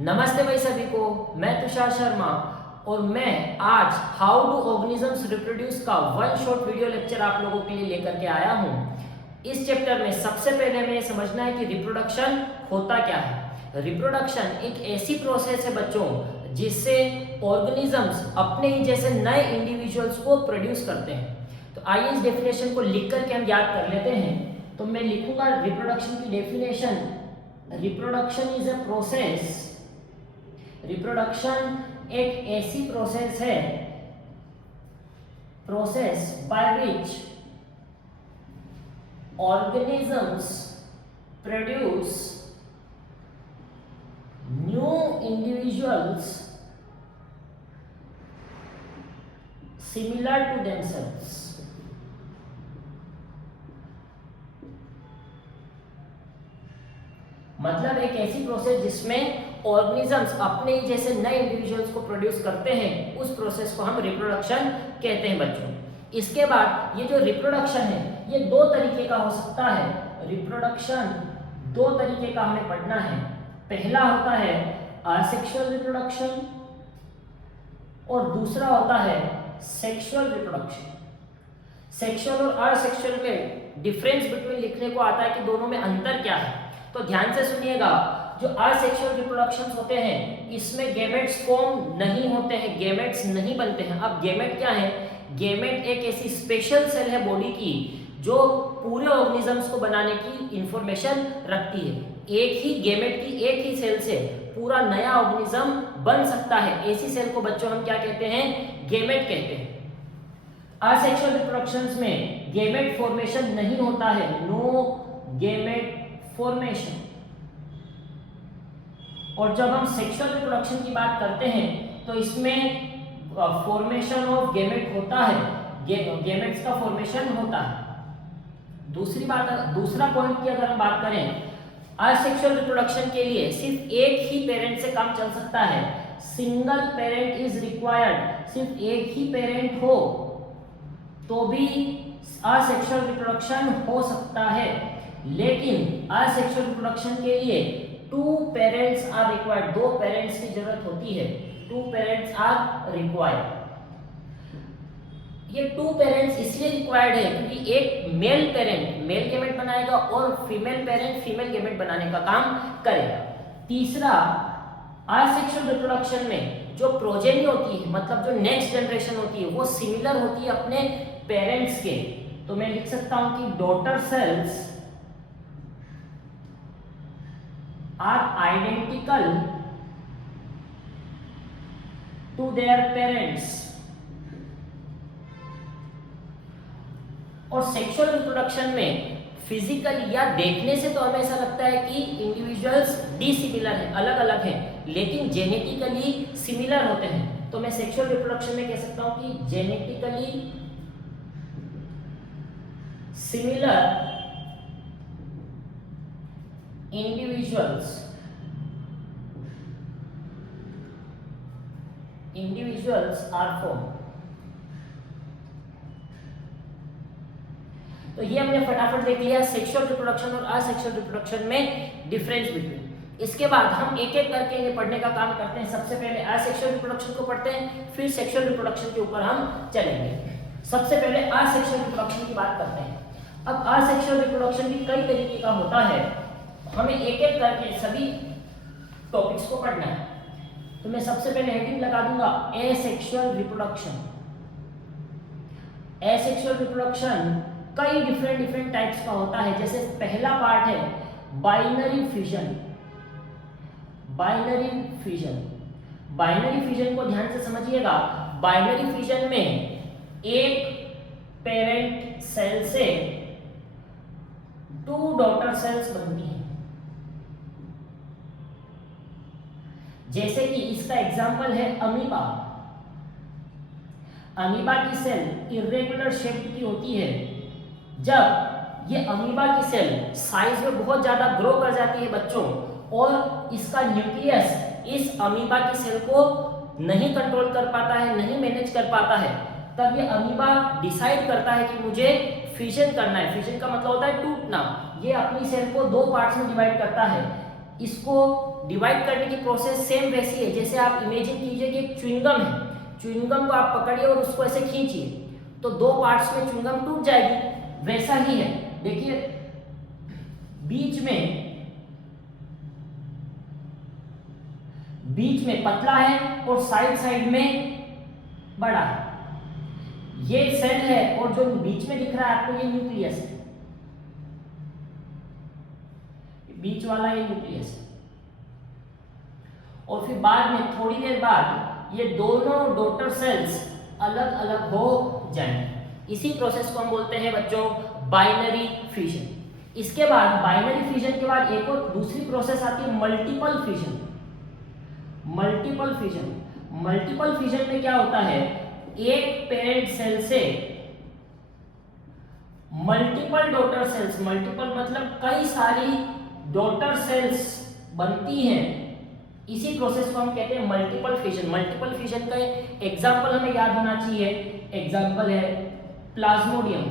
नमस्ते भाई सभी को। मैं तुषार शर्मा और मैं आज हाउ डू ऑर्गेनिजम्स रिप्रोड्यूस का वन शॉट वीडियो लेक्चर आप लोगों के लिए लेकर के आया हूँ। इस चैप्टर में सबसे पहले हमें ये समझना है कि रिप्रोडक्शन होता क्या है। रिप्रोडक्शन एक ऐसी प्रोसेस है बच्चों जिससे ऑर्गेनिजम्स अपने ही जैसे नए इंडिविजुअल्स को प्रोड्यूस करते हैं। तो आइए इस डेफिनेशन को लिख करके हम याद कर लेते हैं। तो मैं लिखूंगा रिप्रोडक्शन की definition. Reproduction is a process. Reproduction एक ऐसी प्रोसेस है, process by which organisms produce new individuals similar to themselves. मतलब एक ऐसी प्रोसेस जिसमें ऑर्गेनिजम्स अपने ही जैसे नए इंडिविजुअल्स को प्रोड्यूस करते हैं, उस प्रोसेस को हम रिप्रोडक्शन कहते हैं बच्चों। इसके बाद ये जो रिप्रोडक्शन है ये दो तरीके का हो सकता है। रिप्रोडक्शन दो तरीके का हमें पढ़ना है। पहला होता है असेक्सुअल रिप्रोडक्शन और दूसरा होता है सेक्सुअल रिप्रोडक्शन। सेक्सुअल और असेक्सुअल में डिफरेंस बिटवीन लिखने को आता है कि दोनों में अंतर क्या है। तो ध्यान से सुनिएगा, जो असेक्सुअल रिप्रोडक्शंस होते हैं इसमें गैमेट्स फॉर्म नहीं होते हैं, गैमेट्स नहीं बनते हैं। अब गैमेट क्या है? गैमेट एक ऐसी स्पेशल सेल है बॉडी की जो पूरे ऑर्गेनिजम्स को बनाने की इंफॉर्मेशन रखती है। एक ही गैमेट की एक ही सेल से पूरा नया ऑर्गेनिज्म बन सकता है। ऐसी सेल को बच्चों हम क्या कहते हैं? गैमेट कहते हैं। असेक्सुअल रिप्रोडक्शंस में गैमेट फॉर्मेशन नहीं होता है, नो गैमेट फॉर्मेशन। और जब हम सेक्सुअल रिप्रोडक्शन की बात करते हैं तो इसमें फॉर्मेशन ऑफ गैमेट होता है, गैमेट्स का फॉर्मेशन होता है। दूसरा पॉइंट की अगर हम बात करें, असेक्सुअल रिप्रोडक्शन के लिए सिर्फ एक ही पेरेंट से काम चल सकता है, सिंगल पेरेंट इज रिक्वायर्ड। सिर्फ एक ही पेरेंट हो तो भी असेक्सुअल रिप्रोडक्शन हो सकता है, लेकिन असेक्सुअल रिप्रोडक्शन के लिए टू पेरेंट्स आर रिक्वायर्ड। दो पेरेंट्स की जरूरत होती है, टू पेरेंट्स आर रिक्वायर्ड। ये टू पेरेंट्स इसलिए रिक्वायर्ड है क्योंकि एक मेल पेरेंट मेल गैमेट बनाएगा और फीमेल पेरेंट फीमेल गैमेट बनाने का काम करेगा। तीसरा, असेक्सुअल रिप्रोडक्शन में जो प्रोजेनी होती है, मतलब जो नेक्स्ट जनरेशन होती है, वो सिमिलर होती है अपने पेरेंट्स के। तो मैं लिख सकता हूं कि daughter cells are identical to their parents। और सेक्सुअल रिप्रोडक्शन में फिजिकली या देखने से तो हमें ऐसा लगता है कि इंडिविजुअल्स डिसिमिलर हैं, अलग अलग हैं, लेकिन जेनेटिकली सिमिलर होते हैं। तो मैं सेक्सुअल रिप्रोडक्शन में कह सकता हूं कि genetically similar individuals are formed। तो ये हमने फटाफट देख लिया सेक्सुअल रिप्रोडक्शन और असेक्सुअल रिप्रोडक्शन में डिफरेंस बिटवीन। इसके बाद हम एक एक करके इन्हें पढ़ने का काम करते हैं। सबसे पहले असेक्सुअल रिप्रोडक्शन को पढ़ते हैं, फिर सेक्सुअल रिप्रोडक्शन के ऊपर हम चलेंगे। सबसे पहले असेक्सुअल रिप्रोडक्शन की बात करते हैं। अब असेक्सुअल रिप्रोडक्शन भी कई तरीके का होता है, हमें एक एक करके सभी टॉपिक्स को पढ़ना है। तो मैं सबसे पहले हेडिंग लगा दूंगा एसेक्सुअल रिप्रोडक्शन। एसेक्सुअल रिप्रोडक्शन कई डिफरेंट टाइप्स का होता है। जैसे पहला पार्ट है बाइनरी फिजन। बाइनरी फिजन को ध्यान से समझिएगा। बाइनरी फिजन में एक पेरेंट सेल से टू डॉटर सेल्स बनती हैं। जैसे कि इसका एग्जांपल है अमीबा। अमीबा की सेल इरेगुलर शेप की होती है। जब ये अमीबा की सेल साइज में बहुत ज्यादा ग्रो कर जाती है बच्चों, और इसका न्यूक्लियस इस अमीबा की सेल को नहीं कंट्रोल कर पाता है, नहीं मैनेज कर पाता है, तब ये अमीबा डिसाइड करता है कि मुझे फिजन करना है। फिजन का मतलब होता है टूटना। ये अपनी सेल को दो पार्ट्स में डिवाइड करता है। इसको डिवाइड करने की प्रोसेस सेम वैसी है जैसे आप इमेजिन कीजिए कि एक च्युइंगम है, च्युइंगम को आप पकड़िए और उसको ऐसे खींचिए तो दो पार्ट्स में च्युइंगम टूट जाएगी। वैसा ही है, देखिए बीच में पतला है और साइड साइड में बड़ा है। ये सेल है और जो बीच में दिख रहा है आपको ये न्यूक्लियस है, बीच वाला ये न्यूक्लियस है। और फिर बाद में थोड़ी देर बाद ये दोनों डॉटर सेल्स अलग अलग हो जाएंगे। इसी प्रोसेस को हम बोलते हैं बच्चों बाइनरी फिजन। इसके बाद बाइनरी फिजन के बाद एक और दूसरी प्रोसेस आती है multiple fission. Multiple fission, multiple fission में क्या होता है, एक पेरेंट सेल से मल्टीपल डॉटर सेल्स, मल्टीपल मतलब कई सारी डॉटर सेल्स बनती हैं। इसी प्रोसेस को हम कहते हैं मल्टीपल फिजन। मल्टीपल फिजन का एग्जांपल हमें याद होना चाहिए, एग्जांपल है प्लाज्मोडियम।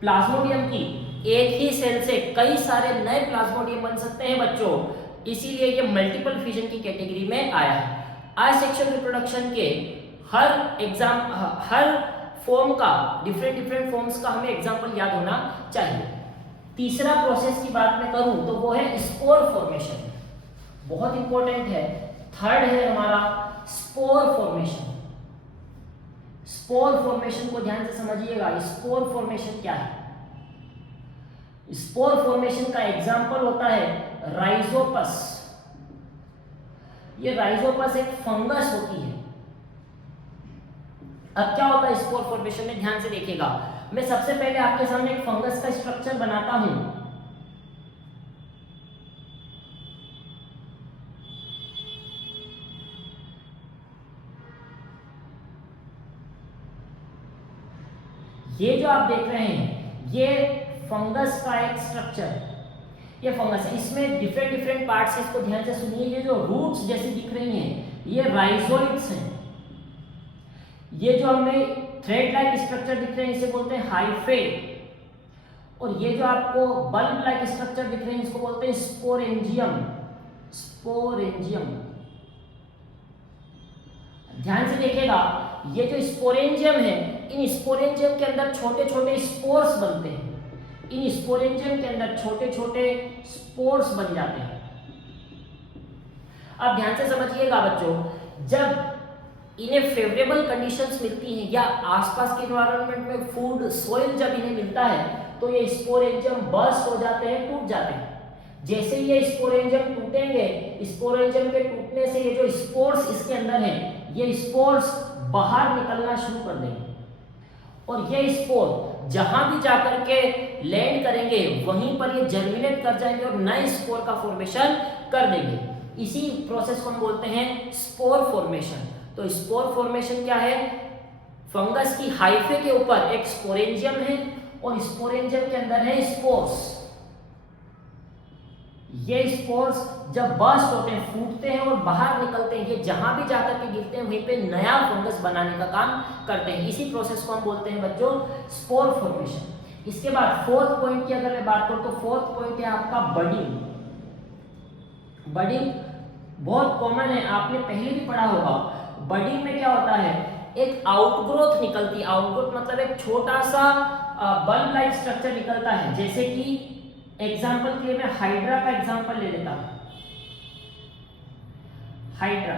प्लाज्मोडियम की एक ही सेल से कई सारे नए प्लाज्मोडियम बन सकते हैं बच्चों, इसीलिए ये मल्टीपल फिजन की कैटेगरी में आया है। असेक्सुअल रिप्रोडक्शन के हर फॉर्म का डिफरेंट फॉर्म्स का हमें एग्जांपल याद होना चाहिए। तीसरा प्रोसेस की बात मैं करूं तो वो है स्पोर फॉर्मेशन, बहुत इंपॉर्टेंट है। थर्ड है हमारा स्पोर फॉर्मेशन। स्पोर फॉर्मेशन को ध्यान से समझिएगा, स्पोर फॉर्मेशन क्या है। स्पोर फॉर्मेशन का एग्जांपल होता है राइजोपस। ये राइजोपस एक फंगस होती है। अब क्या होता है स्पोर फॉर्मेशन में, ध्यान से देखिएगा। मैं सबसे पहले आपके सामने एक फंगस का स्ट्रक्चर बनाता हूं। ये जो आप देख रहे हैं ये फंगस का एक स्ट्रक्चर, ये फंगस है। इसमें डिफरेंट पार्ट्स है, इसको ध्यान से सुनिए। ये जो रूट्स जैसी दिख रही हैं ये राइजोइड्स हैं। ये जो हमें थ्रेड लाइक स्ट्रक्चर दिख रहे हैं इसे बोलते हैं हाइफे। और ये जो आपको बल्ब लाइक स्ट्रक्चर दिख रहे हैं इसको बोलते हैं स्पोरेंजियम। स्पोरेंजियम, ध्यान से देखिएगा। ये जो स्पोरेंजियम है, इन स्पोरेंजियम के अंदर छोटे छोटे स्पोर्स बनते हैं। इन स्पोरेंजियम के अंदर छोटे छोटे स्पोर्स बन जाते हैं। अब ध्यान से समझिएगा बच्चों, जब इन्हें फेवरेबल कंडीशंस मिलती हैं या आसपास के एनवायरनमेंट में फूड सोइल जब इन्हें मिलता है तो ये स्पोरेंजियम बर्स्ट हो जाते हैं, टूट जाते हैं। जैसे ये स्पोरेंजियम टूटेंगे, स्पोरेंजियम के टूटने से ये जो स्पोर्स इसके अंदर हैं ये स्पोर्स बाहर निकलना शुरू कर देंगे और ये स्पोर जहां भी जाकर के लैंड करेंगे वहीं पर ये जर्मिनेट कर जाएंगे और नए स्पोर का फॉर्मेशन कर देंगे। इसी प्रोसेस को हम बोलते हैं स्पोर फॉर्मेशन। तो स्पोर फॉर्मेशन क्या है, फंगस की हाइफे के ऊपर एक स्पोरेंजियम है और स्पोरेंजियम के अंदर है स्पोर्स। ये स्पोर्स जब बर्स्ट होते हैं, फूटते हैं और बाहर निकलते हैं, ये जहां भी जाकर के गिरते हैं वहीं पे नया फंगस बनाने का काम करते हैं। इसी प्रोसेस को हम बोलते हैं बच्चों स्पोर फॉर्मेशन। इसके बाद फोर्थ पॉइंट की अगर मैं बात करूं तो फोर्थ पॉइंट है आपका बडिंग। बडिंग बहुत कॉमन है, आपने पहले भी पढ़ा होगा। बडिंग में क्या होता है, एक आउटग्रोथ निकलती है। आउटग्रोथ मतलब एक छोटा सा बल्ब लाइक स्ट्रक्चर निकलता है। जैसे कि एग्जाम्पल के लिए मैं हाइड्रा का एग्जाम्पल ले लेता हूं। हाइड्रा,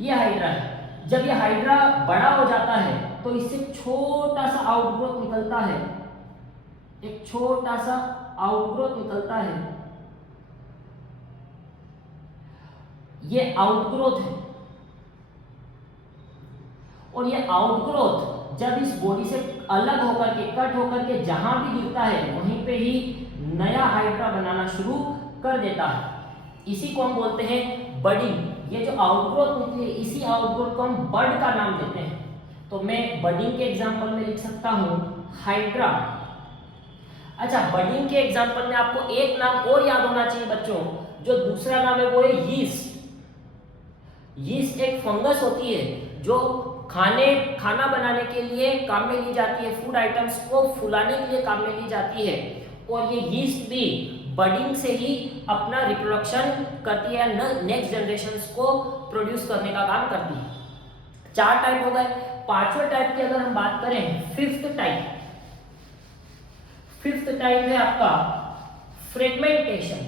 ये हाइड्रा है। जब ये हाइड्रा बड़ा हो जाता है तो इससे छोटा सा आउटग्रोथ निकलता है, एक छोटा सा आउटग्रोथ निकलता है। ये आउटग्रोथ है और ये आउटग्रोथ जब इस बॉडी से अलग होकर के, कट होकर के जहां भी गिरता है वहीं पे ही नया हाइड्रा बनाना शुरू कर देता है। इसी को हम बोलते हैं बडिंग। ये जो आउटग्रोथ निकली है इसी आउटग्रोथ को हम बड का नाम देते हैं। तो मैं बडिंग के एग्जांपल में लिख सकता हूं हाइड्रा। अच्छा, बडिंग के एग्जांपल में आपको एक नाम और याद होना चाहिए बच्चों, जो दूसरा नाम है वो है यीस्ट। यीस्ट एक फंगस होती है जो खाना बनाने के लिए काम में ली जाती है, फूड आइटम्स को फुलाने के लिए काम में ली जाती है और ये यीस्ट भी बडिंग से ही अपना रिप्रोडक्शन करती है, नेक्स्ट जनरेशन को प्रोड्यूस करने का काम करती है। 4 टाइप हो गए। 5वें टाइप की अगर हम बात करें, फिफ्थ टाइप है आपका फ्रेगमेंटेशन।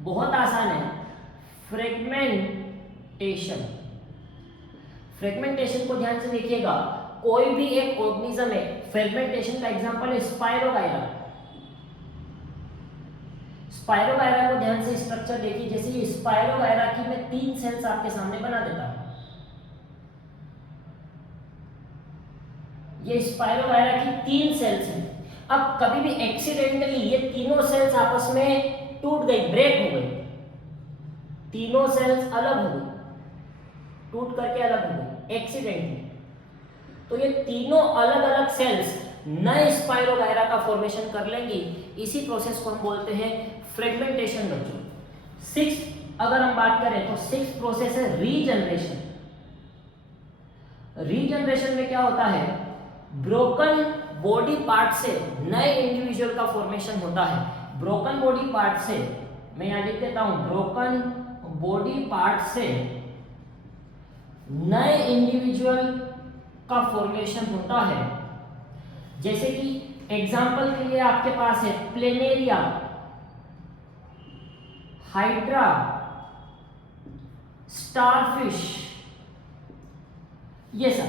बहुत आसान है, फ्रेगमेंटेशन को ध्यान से देखिएगा। कोई भी एक ऑर्गेनिज्म है, फ्रेगमेंटेशन का एग्जांपल है स्पायरोगायरा। स्पायरोगायरा को ध्यान से स्ट्रक्चर देखिए। जैसे ये स्पायरोगायरा की मैं 3 सेल्स आपके सामने बना देता हूं। ये स्पायरोगायरा की 3 सेल्स हैं। अब कभी भी एक्सीडेंटली ये तीनों सेल्स आपस में टूट गई, ब्रेक हो गई, तीनों सेल्स अलग हो गई, टूट करके अलग हो गई एक्सीडेंटली, तो ये तीनों अलग अलग सेल्स नए स्पायरोगायरा का फॉर्मेशन कर लेंगी। इसी प्रोसेस को हम बोलते हैं फ्रेगमेंटेशन बच्चों। 6 अगर हम बात करें तो 6 प्रोसेस है रीजनरेशन। रीजनरेशन में क्या होता है, ब्रोकन बॉडी पार्ट से नए इंडिविजुअल का फॉर्मेशन होता है। ब्रोकन बॉडी पार्ट से, मैं यहां लिख देता हूं, ब्रोकन बॉडी पार्ट से नए इंडिविजुअल का फॉर्मेशन होता है। जैसे कि एग्जांपल के लिए आपके पास है प्लेनेरिया, हाइड्रा, स्टारफिश, ये सब।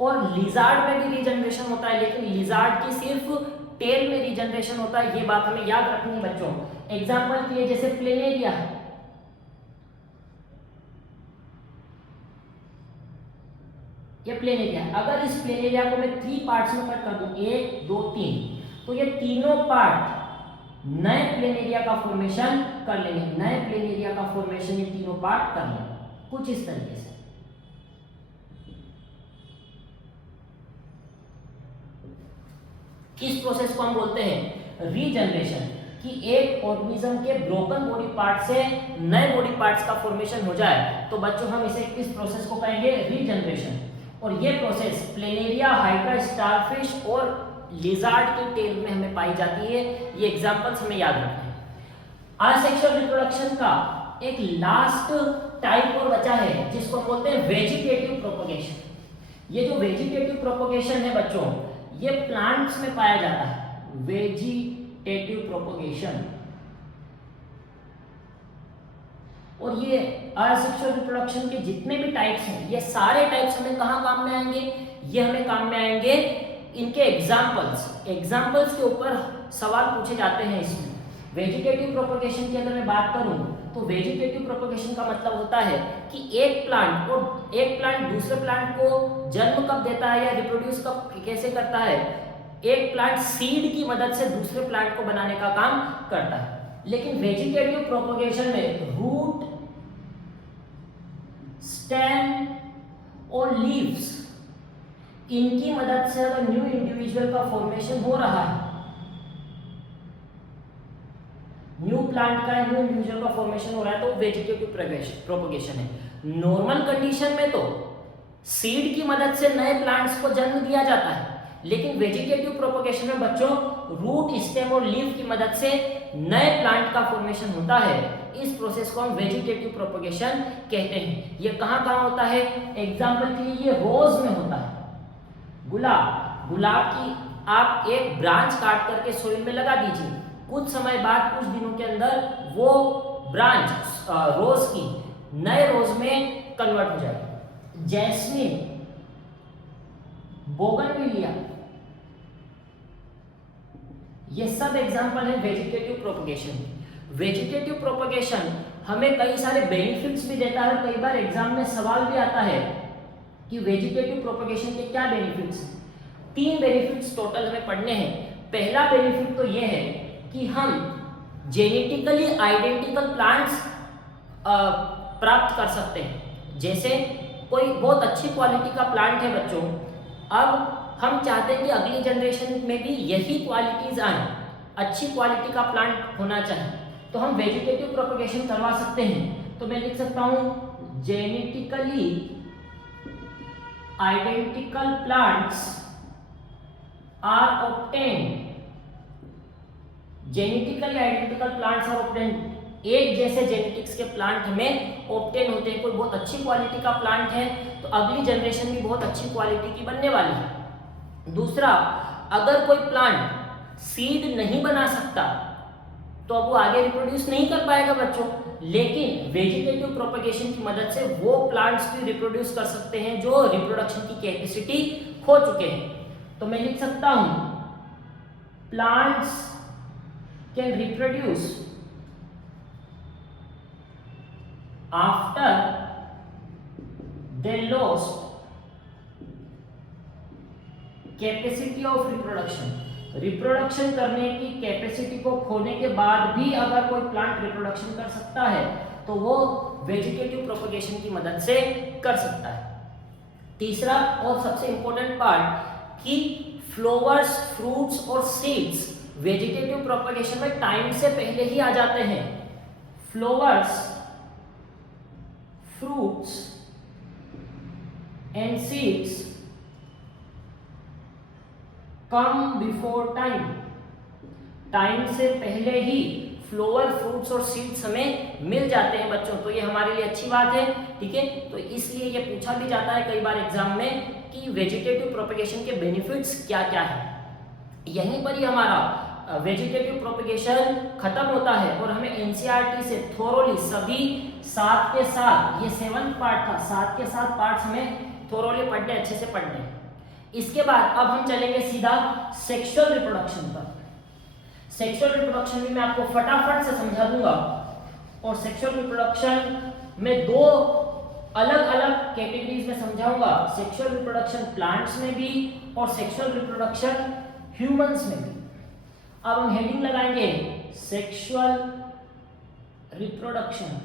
और लिजार्ड में भी रीजनरेशन होता है, लेकिन लिजार्ड की सिर्फ टेल में रीजनरेशन होता है। ये बात हमें याद रखनी है बच्चों। एग्जांपल के लिए जैसे प्लेनेरिया है, ये प्लेनेरिया। अगर इस प्लेनेरिया को मैं 3 पार्ट्स में कट कर दूं, 1 2 3, तो ये तीनों पार्ट नए प्लेनेरिया का फॉर्मेशन कर लेंगे। नए प्लेनेरिया का फॉर्मेशन ये तीनों पार्ट कर लेंगे कुछ इस तरीके से। इस प्रोसेस को हम बोलते हैं रीजनरेशन, कि एक ऑर्गेनिज्म के ब्रोकन बॉडी पार्ट से नए बॉडी पार्ट्स का फॉर्मेशन हो जाए, तो बच्चों हम इसे इस प्रोसेस को कहेंगे रीजनरेशन। और ये प्रोसेस प्लेनेरिया, हाइड्रा, स्टारफिश और लिजार्ड की टेल में हमें पाई जाती है। ये एग्जांपल्स हमें याद रखने हैं। असेक्सुअल रिप्रोडक्शन का एक लास्ट टाइप और बचा है, जिसको बोलते हैं वेजिटेटिव प्रोपगेशन। ये जो वेजिटेटिव प्रोपगेशन है बच्चों, ये प्लांट्स में पाया जाता है, वेजिटेटिव प्रोपगेशन। और ये असेक्सुअल रिप्रोडक्शन के जितने भी टाइप्स हैं, ये सारे टाइप्स हमें कहाँ काम में आएंगे, ये हमें काम में आएंगे इनके एग्जाम्पल्स के ऊपर सवाल पूछे जाते हैं इसमें। वेजिटेटिव प्रोपगेशन की अगर मैं बात करूं, तो वेजिटेटिव प्रोपगेशन का मतलब होता है कि एक प्लांट दूसरे प्लांट को जन्म कब देता है या रिप्रोड्यूस कब कैसे करता है। एक प्लांट सीड की मदद से दूसरे प्लांट को बनाने का काम करता है। लेकिन वेजिटेटिव प्रोपगेशन में रूट, स्टेम और लीव्स, इनकी मदद से अगर न्यू इंडिविजुअल का फॉर्मेशन हो रहा है, न्यू प्लांट का न्यू इंडिविजुअल का फॉर्मेशन हो रहा है, तो वेजिटेटिव प्रोपगेशन है। नॉर्मल कंडीशन में तो सीड की मदद से नए प्लांट्स को जन्म दिया जाता है, लेकिन वेजिटेटिव प्रोपगेशन में बच्चों रूट, स्टेम और लीव की मदद से नए प्लांट का फॉर्मेशन होता है। इस प्रोसेस को हम वेजिटेटिव प्रोपगेशन कहते हैं। ये कहाँ होता है, एग्जांपल के लिए ये रोज में होता है। गुलाब की आप एक ब्रांच काट करके सोइल में लगा दीजिए, कुछ समय बाद, कुछ दिनों के अंदर वो ब्रांच रोज की नए रोज में कन्वर्ट हो जाएगी। जैस्मिन, बोगनविलिया, ये सब एग्जांपल है वेजिटेटिव प्रोपगेशन। वेजिटेटिव प्रोपगेशन हमें कई सारे बेनिफिट्स भी देता है। कई बार एग्जाम में सवाल भी आता है कि वेजिटेटिव प्रोपगेशन के क्या बेनिफिट्स हैं। 3 बेनिफिट्स टोटल हमें पढ़ने हैं। पहला बेनिफिट तो ये है कि हम जेनेटिकली आइडेंटिकल प्लांट्स प्राप्त कर सकते हैं। जैसे कोई बहुत अच्छी क्वालिटी का प्लांट है बच्चों, अब हम चाहते हैं कि अगली जनरेशन में भी यही क्वालिटीज आए, अच्छी क्वालिटी का प्लांट होना चाहिए, तो हम वेजिटेटिव प्रोपगेशन करवा सकते हैं। तो मैं लिख सकता हूं genetically identical plants are obtained genetically identical plants are obtained, एक जैसे जेनेटिक्स के प्लांट हमें ऑब्टेन होते हैं। कोई बहुत अच्छी क्वालिटी का प्लांट है तो अगली जनरेशन भी बहुत अच्छी क्वालिटी की बनने वाली है। दूसरा, अगर कोई प्लांट सीड नहीं बना सकता तो अब वो आगे रिप्रोड्यूस नहीं कर पाएगा बच्चों, लेकिन वेजिटेटिव प्रोपगेशन की मदद से वो प्लांट्स भी रिप्रोड्यूस कर सकते हैं जो रिप्रोडक्शन की कैपेसिटी खो चुके हैं। तो मैं लिख सकता हूं plants can reproduce after they lost capacity of reproduction. Reproduction करने की कैपेसिटी को खोने के बाद भी अगर कोई प्लांट रिप्रोडक्शन कर सकता है तो वो वेजिटेटिव प्रोपगेशन की मदद से कर सकता है। तीसरा और सबसे इंपॉर्टेंट पार्ट कि फ्लावर्स, फ्रूट्स और सीड्स वेजिटेटिव प्रोपगेशन में टाइम से पहले ही आ जाते हैं। Flowers, fruits and seeds come before time, time से पहले ही फ्लावर, फ्रूट्स और सीड्स हमें मिल जाते हैं बच्चों। तो ये हमारे लिए अच्छी बात है, ठीक है। तो इसलिए ये पूछा भी जाता है कई बार एग्जाम में कि वेजिटेटिव प्रोपगेशन के बेनिफिट्स क्या क्या है। यहीं पर ही हमारा वेजिटेटिव प्रोपगेशन खत्म होता है और हमें एनसीईआरटी से थोरोली सभी 7 के 7, ये 7th पार्ट था, 7 के 7 पार्ट्स हमें थोरोली पढ़ने, अच्छे से पढ़ने। इसके बाद अब हम चलेंगे सीधा सेक्सुअल रिप्रोडक्शन पर। सेक्सुअल रिप्रोडक्शन भी मैं आपको फटाफट से समझा दूंगा। और सेक्सुअल रिप्रोडक्शन में 2 अलग अलग कैटेगरीज में समझाऊंगा, सेक्सुअल रिप्रोडक्शन प्लांट्स में भी और सेक्सुअल रिप्रोडक्शन ह्यूमंस में भी। अब हम हेडिंग लगाएंगे सेक्सुअल रिप्रोडक्शन।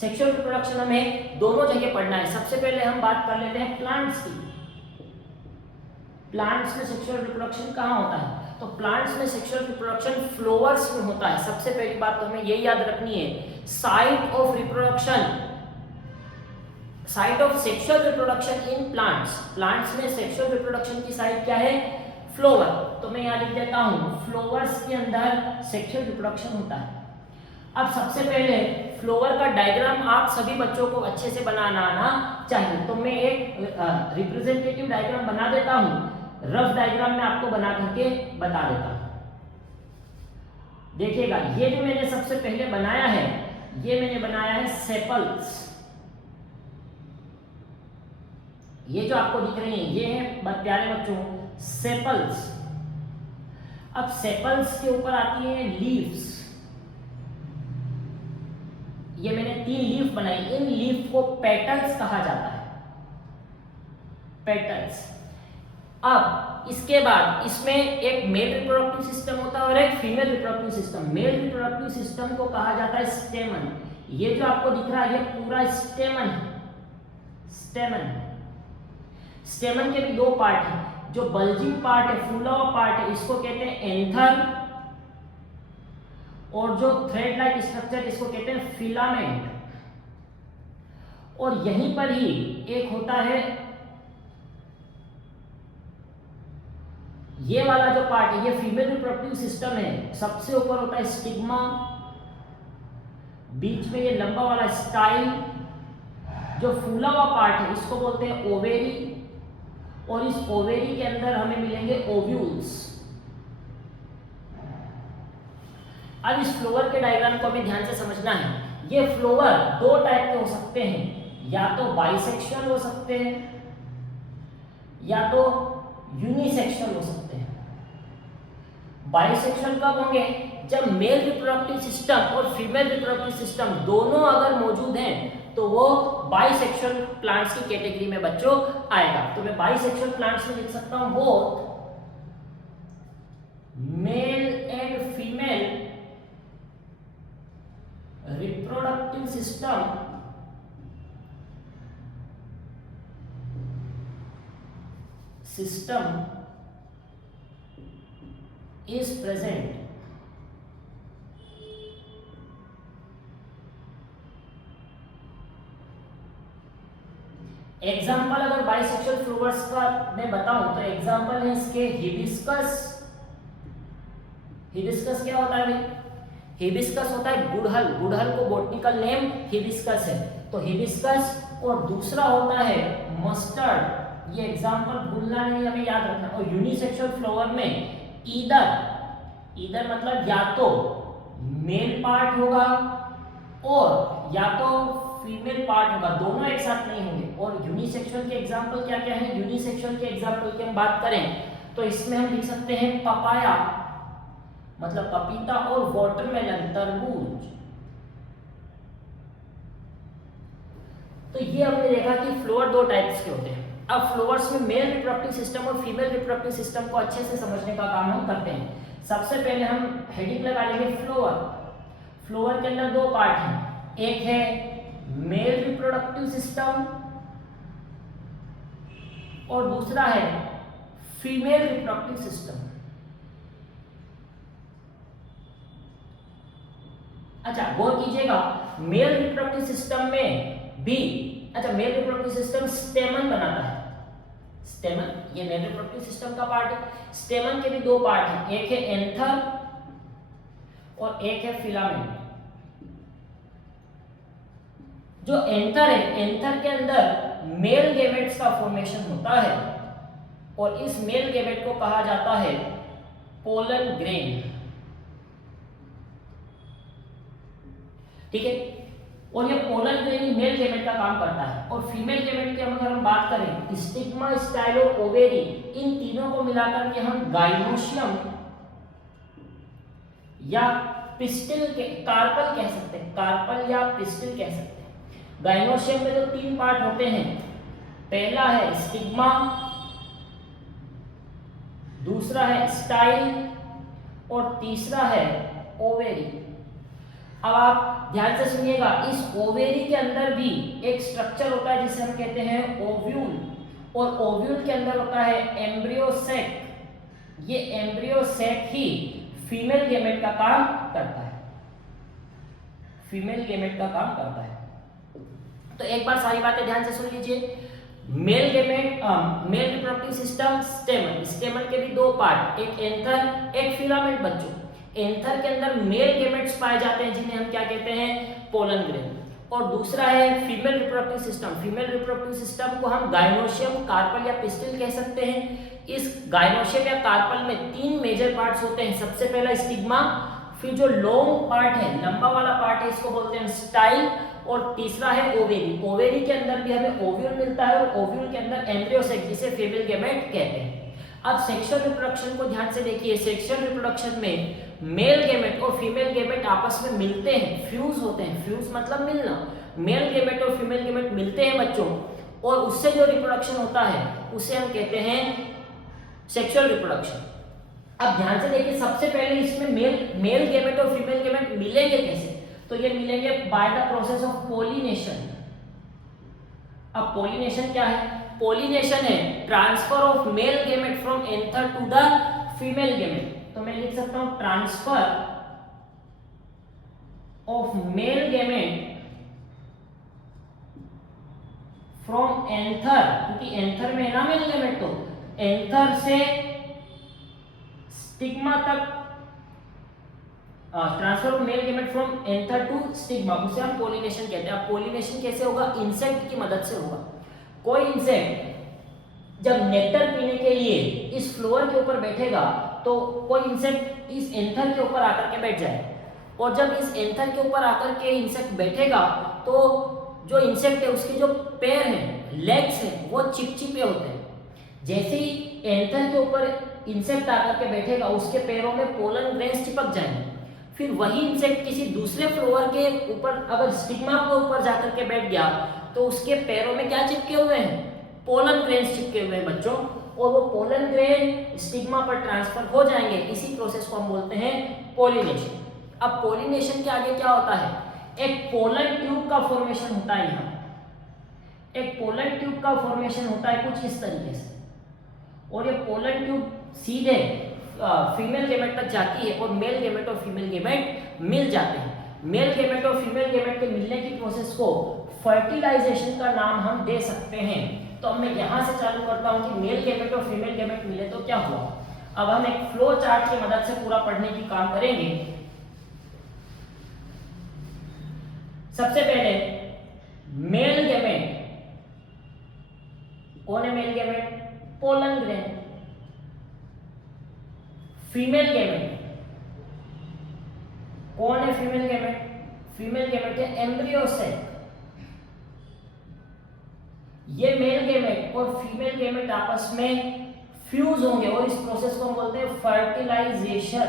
सेक्सुअल रिप्रोडक्शन हमें दोनों जगह पढ़ना है। सबसे पहले हम बात कर लेते हैं प्लांट्स की। प्लांट्स में सेक्सुअल रिप्रोडक्शन कहाँ होता है? तो प्लांट्स में सेक्सुअल रिप्रोडक्शन फ्लावर्स में होता है। सबसे पहली बात तो हमें यही याद रखनी है, site of reproduction, site of sexual reproduction in plants. Plants में सेक्सुअल रिप्रोडक्शन की साइट क्या है? फ्लावर। तो मैं यहाँ लिख देता हूँ फ्लावर्स के अंदर सेक्सुअल रिप्रोडक्शन होता है। अब सबसे पहले फ्लावर का डायग्राम आप सभी बच्चों को अच्छे से बनाना आना चाहिए। तो मैं एक रिप्रेजेंटेटिव डायग्राम बना देता हूँ, रफ डायग्राम में आपको बना करके बता देता हूँ। देखिएगा, ये जो मैंने सबसे पहले बनाया है, ये मैंने बनाया है सेपल्स। ये जो आपको दिख रही है ये है प्यारे बच्चों सेपल्स। अब सेपल्स के ऊपर आती है लीव्स। ये मैंने 3 लीफ बनाई, इन लीफ को पेटल्स कहा जाता है, पेटल्स। अब इसके बाद इसमें एक मेल रिप्रोडक्टिव सिस्टम होता है और एक female reproductive system. Male reproductive system को कहा जाता है स्टेमन। ये जो आपको दिख रहा है ये पूरा स्टेमन है, स्टेमन। स्टेमन के भी 2 पार्ट हैं, जो बल्जिंग पार्ट है, फूला हुआ पार्ट है, इसको कहते हैं एंथर, और जो थ्रेड लाइक स्ट्रक्चर इसको कहते हैं फिलामेंट। और यहीं पर ही एक होता है ये वाला जो पार्ट है, ये फीमेल रिप्रोडक्टिव सिस्टम है। सबसे ऊपर होता है स्टिग्मा, बीच में ये लंबा वाला स्टाइल, जो फूला हुआ पार्ट है इसको बोलते हैं ओवेरी, और इस ओवेरी के अंदर हमें मिलेंगे ओव्यूल्स। अब इस फ्लावर के डायग्राम को भी ध्यान से समझना है। ये फ्लावर 2 टाइप के हो सकते हैं, या तो बाइसेक्सुअल हो सकते हैं या तो यूनिसेक्सुअल हो सकते हैं। बाइसेक्सुअल कब होंगे? जब मेल रिप्रोडक्टिव सिस्टम और फीमेल रिप्रोडक्टिव सिस्टम दोनों अगर मौजूद हैं तो वो बाइसेक्सुअल प्लांट्स की कैटेगरी में बच्चों आएगा। तो मैं बाइसेक्सुअल प्लांट्स में लिख सकता हूं both male and female reproductive system is present example अगर बाइसेक्सुअल फ्लावर्स का मैं बताऊं तो एग्जाम्पल है इसके हिबिस्कस। हिबिस्कस क्या होता है भाई? हिबिस्कस होता है गुड़हल। गुड़हल को बॉटनिकल नेम हिबिस्कस है, तो हिबिस्कस। और दूसरा होता है मस्टर्ड। ये एग्जाम्पल भूलना नहीं, हमें याद रखना। और यूनिसेक्सुअल फ्लावर में ईदर मतलब या तो मेल पार्ट होगा और या तो फीमेल पार्ट होगा, दोनों एक साथ नहीं होंगे। और यूनिसेक्सुअल के एग्जाम्पल क्या क्या है? यूनिसेक्सुअल के एग्जाम्पल की हम बात करें तो इसमें हम लिख सकते हैं पपाया मतलब पपीता और वाटरमेलन तरबूज। तो ये हमने देखा कि फ्लोवर दो टाइप्स के होते हैं। अब फ्लोवर्स में मेल रिप्रोडक्टिव सिस्टम और फीमेल रिप्रोडक्टिव सिस्टम को अच्छे से समझने का काम हम करते हैं। सबसे पहले हम हेडिंग लगा लेंगे फ्लोवर। फ्लोवर के अंदर दो पार्ट हैं, एक है मेल रिप्रोडक्टिव सिस्टम और दूसरा है फीमेल रिप्रोडक्टिव सिस्टम। अच्छा गौर कीजिएगा, मेल रिप्रोडक्टिव सिस्टम में भी मेल रिप्रोडक्टिव सिस्टम स्टेमन बनाता है। स्टेमन ये मेल रिप्रोडक्टिव सिस्टम का पार्ट है। स्टेमन के भी दो पार्ट हैं, एक है एंथर और एक है फिलामेंट। जो एंथर है, एंथर के अंदर मेल गैमेट्स का फॉर्मेशन होता है और इस मेल गैमेट को कहा जाता है पोलन ग्रेन। ठीक है, और ये पोलन ग्रेन मेल गैमेट का काम करता है। और फीमेल गैमेट की अगर हम बात करें, स्टिग्मा, स्टाइल और ओवेरी, इन तीनों को मिलाकर के हम गाइनोशियम या पिस्टिल के कार्पल कह सकते हैं। कार्पल या पिस्टिल कह सकते हैं। गाइनोशियम में जो तीन पार्ट होते हैं, पहला है स्टिग्मा, दूसरा है स्टाइल और तीसरा है ओवेरी। अब आप ध्यान से सुनिएगा, इस ओवेरी के अंदर भी एक स्ट्रक्चर होता है जिसे हम कहते हैं ओव्यूल, और ओव्यूल के अंदर होता है एम्ब्रियो सैक। ये एम्ब्रियो सैक ही फीमेल गैमेट का काम करता है। फीमेल गैमेट का काम करता है। तो एक बार सारी बातें ध्यान से सुन लीजिए। Male gamete, male reproductive system स्टेमन। स्टेमन के भी दो पार्ट, एक एंथर एक फिलामेंट। बच्चों एंथर के अंदर मेल गैमेट्स पाए जाते हैं जिन्हें हम क्या कहते हैं? Pollen grain. और दूसरा है female reproductive system. Female reproductive system को हम गाइनोशियम, कार्पल या पिस्टिल कह सकते हैं। इस गाइनोशियम या कार्पल में तीन मेजर पार्ट्स होते हैं। सबसे पहला स्टिग्मा, फिर जो लॉन्ग पार्ट है, लंबा वाला पार्ट है, इसको बोलते हैं स्टाइल, और तीसरा है ओवेरी। ओवेरी के अंदर भी हमें ओव्यूल मिलता है और ओव्यूल के अंदर एम्ब्रियो सैक, जिसे फीमेल गैमेट कहते हैं। अब सेक्सुअल रिप्रोडक्शन को ध्यान से देखिए। सेक्सुअल रिप्रोडक्शन में मेल गैमेट और फीमेल गैमेट आपस में मिलते हैं, फ्यूज होते हैं। फ्यूज मतलब मिलना। मेल गैमेट और फीमेल गैमेट मिलते हैं बच्चों, और उससे जो रिप्रोडक्शन होता है उसे हम कहते हैं सेक्सुअल रिप्रोडक्शन। अब ध्यान से देखिए, सबसे पहले इसमें मेल गैमेट और फीमेल गैमेट मिलेंगे कैसे? तो ये मिलेंगे by the process of pollination. अब पोलिनेशन क्या है? पोलिनेशन है transfer of male gamete from anther to the female gamete. तो मैं लिख सकता हूं transfer of male gamete from anther, क्योंकि एंथर में है ना मेल गैमेट, तो एंथर से स्टिग्मा तक, transfer of male gamete from anther to stigma, उसे हम पोलिनेशन कहते हैं। अब पोलिनेशन कैसे होगा? इंसेक्ट की मदद से होगा। कोई इंसेक्ट जब नेक्टर पीने के लिए इस फ्लोर के ऊपर बैठेगा, तो कोई इंसेक्ट इस एंथर के ऊपर आकर के बैठ जाए, और जब इस एंथर के ऊपर आकर के इंसेक्ट बैठेगा, तो जो इंसेक्ट है उसके जो पैर हैं, लेग्स हैं, वो चिपचिपे होते हैं। जैसे ही एंथर के ऊपर इंसेक्ट आकर के बैठेगा, उसके पैरों में पोलन ग्रेन्स चिपक जाएंगे। फिर वही इंसेक्ट किसी दूसरे फ्लोर के ऊपर अगर स्टिग्मा के ऊपर जाकर के बैठ गया, तो उसके पैरों में क्या चिपके हुए हैं? पोलन ग्रेन्स चिपके हुए हैं बच्चों, और वो पोलन ग्रेन स्टिग्मा पर ट्रांसफर हो जाएंगे। इसी प्रोसेस को हम बोलते हैं पोलिनेशन। अब पोलिनेशन के आगे क्या होता है? एक पोलन ट्यूब का फॉर्मेशन होता है। यहाँ एक पोलन ट्यूब का फॉर्मेशन होता है कुछ इस तरीके से, और ये पोलन ट्यूब सीधे फीमेल गैमेट तक जाती है और मेल गैमेट और फीमेल गैमेट मिल जाते हैं। मेल गैमेट और फीमेल गैमेट के मिलने की प्रोसेस को फर्टिलाइजेशन का नाम हम दे सकते हैं। तो अब मैं यहाँ से चालू करता हूँ कि मेल गैमेट और फीमेल गैमेट मिले तो क्या हुआ। अब हम एक फ्लो चार्ट की मदद से पूरा पढ़ने की काम करेंगे। सबसे पहले मेल गैमेट, कौन है male gamete? Pollen grain. Female gamete, कौन है फीमेल गैमेट? फीमेल गैमेट है एम्ब्रियो सेक। ये मेल गैमेट और फीमेल गैमेट आपस में फ्यूज होंगे और इस प्रोसेस को हम बोलते हैं फर्टिलाइजेशन।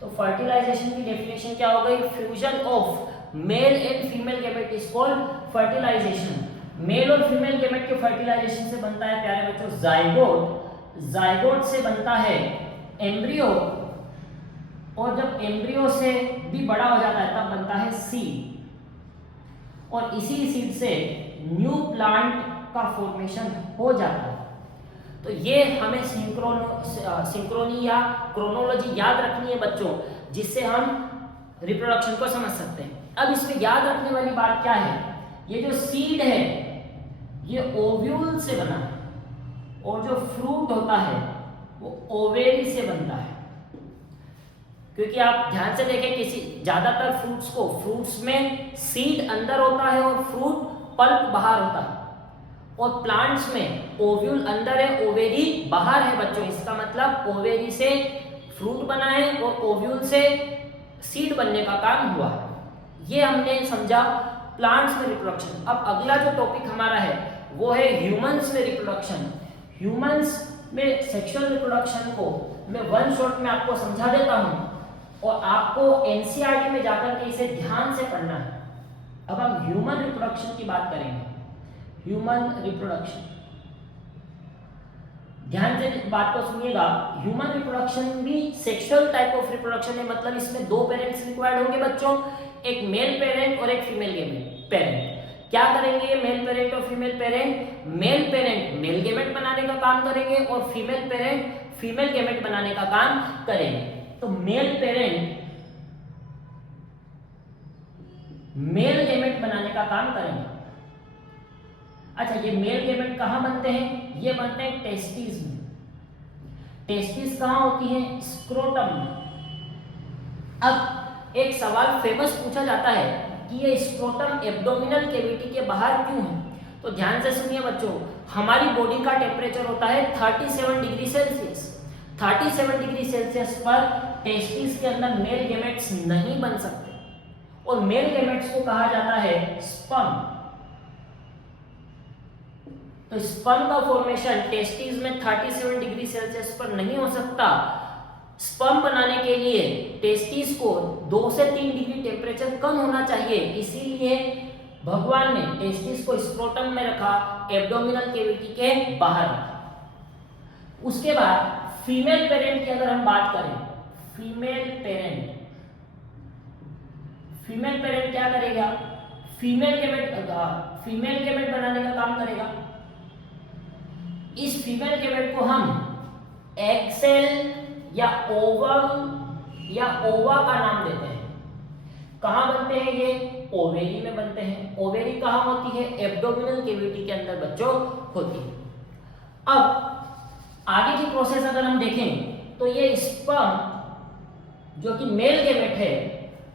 तो फर्टिलाइजेशन की डेफिनेशन क्या हो गई? Fusion of male and female gamete is called fertilisation. Male और फीमेल गैमेट के फर्टिलाइजेशन से बनता है प्यारे बच्चों जाइगोट। जाइगोट से बनता है एम्ब्रियो, और जब एम्ब्रियो से भी बड़ा हो जाता है तब बनता है सीड, और इसी सीड से न्यू प्लांट का फॉर्मेशन हो जाता है। तो ये हमें सिंक्रोनी या क्रोनोलॉजी याद रखनी है बच्चों, जिससे हम रिप्रोडक्शन को समझ सकते हैं। अब इसमें याद रखने वाली बात क्या है? ये जो सीड है ये ओव्यूल से बना है, और जो फ्रूट होता है वो ओवेरी से बनता है। क्योंकि आप ध्यान से देखें किसी ज्यादातर फ्रूट्स में सीड अंदर होता है और फ्रूट पल्प बाहर होता है, और प्लांट्स में ओव्यूल अंदर है, ओवेरी बाहर है बच्चों। इसका मतलब ओवेरी से फ्रूट बना है और ओव्यूल से सीड बनने का काम हुआ है। ये हमने समझा प्लांट्स में रिप्रोडक्शन। अब अगला जो टॉपिक हमारा है वो है ह्यूमंस में रिप्रोडक्शन। ह्यूमंस में सेक्सुअल रिप्रोडक्शन को मैं वन शॉट में आपको समझा देता हूं, और आपको एनसीईआरटी में जाकर के इसे ध्यान से पढ़ना है। अब हम ह्यूमन रिप्रोडक्शन की बात करेंगे। ह्यूमन रिप्रोडक्शन, ध्यान से बात को सुनिएगा। ह्यूमन रिप्रोडक्शन भी सेक्सुअल टाइप ऑफ रिप्रोडक्शन है, मतलब इसमें दो पेरेंट्स रिक्वायर्ड होंगे बच्चों, एक मेल पेरेंट और एक फीमेल पेरेंट। क्या करेंगे मेल पेरेंट और female parent? Male parent male gamete बनाने का काम करेंगे और फीमेल पेरेंट फीमेल गैमेट बनाने का काम करेंगे। तो मेल पेरेंट मेल गैमेट बनाने का काम करेंगे। अच्छा, ये मेल गैमेट कहां बनते हैं? ये बनते हैं टेस्टिस में। टेस्टिस कहां होती है? स्क्रोटम में। अब एक सवाल फेमस पूछा जाता है कि ये स्क्रोटम एब्डोमिनल कैविटी के बाहर क्यों है? तो ध्यान से सुनिए बच्चों, हमारी बॉडी का टेम्परेचर होता है 37 डिग्री सेल्सियस। 37 डिग्री सेल्सियस पर टेस्टिस के अंदर मेल गैमेट्स नहीं बन सकते, और मेल गैमेट्स को कहा जाता है स्पर्म। तो स्पर्म का फॉर्मेशन टेस्टिस में 37 डिग्री सेल्सियस पर नहीं हो सकता। स्पर्म बनाने के लिए टेस्टिस को 2 से 3 डिग्री टेम्परेचर कम होना चाहिए, इसीलिए भगवान ने टेस्टिस को स्क्रोटम में रखा, एब्डोमिनल कैविटी के बाहर रखा। उसके बाद फीमेल पेरेंट की अगर हम बात करें, फीमेल पेरेंट क्या करेगा? फीमेल गैमेट बनाने का काम करेगा। इस फीमेल गैमेट को हम एग सेल या ओवम या ओवा का नाम देते हैं। कहां बनते हैं ये? ओवेरी में बनते हैं। ओवेरी कहां होती है? एब्डोमिनल कैविटी के अंदर बच्चों होती है। अब आगे की प्रोसेस अगर हम देखें तो ये स्पर्म जो कि मेल गैमेट है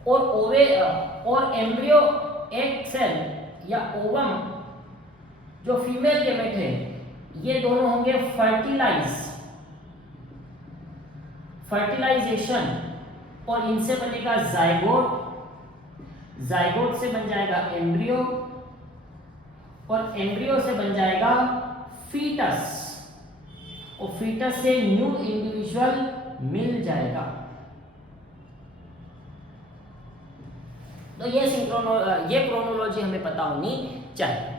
और एम्ब्रियो एग सेल या ओवम जो फीमेल गैमेट है, ये दोनों होंगे फर्टिलाइजेशन, और इनसे बनेगा जाइगोट। जाइगोट से बन जाएगा एम्ब्रियो, और एम्ब्रियो से बन जाएगा फीटस, और फीटस से न्यू इंडिविजुअल मिल जाएगा। तो ये क्रोनोलॉजी हमें पता होनी चाहिए।